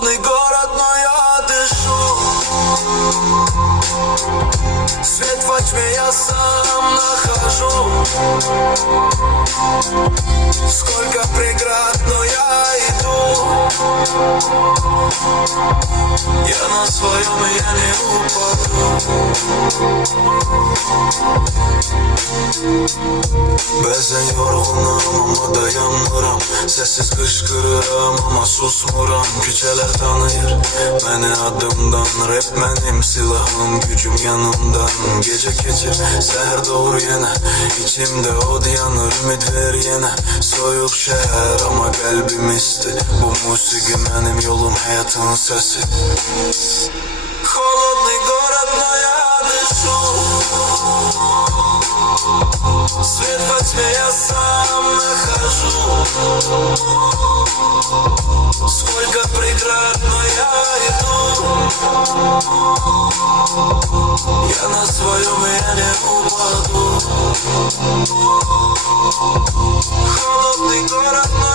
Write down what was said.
Холодный город, но я дышу. Свет во тьме я сам нахожу. Сколько преград, но я иду. Я на своем, и я не упаду. Bazen yorgunum ama dayanmıram. Sessiz kışkırırım ama susmuram. Küçeler tanır beni adımdan. Rap benim silahım, gücüm yanımdan. Gece keçir, seher doğru yine. İçimde od yanır, ümit ver yine. Soyuk şehir ama kalbim isti. Bu musiki benim yolum, hayatın sesi. Холодный город, но я дышу. Свет во тьме я сам нахожу. Сколько преград, но я иду. Я на своем, и я не упаду. Холодный город, но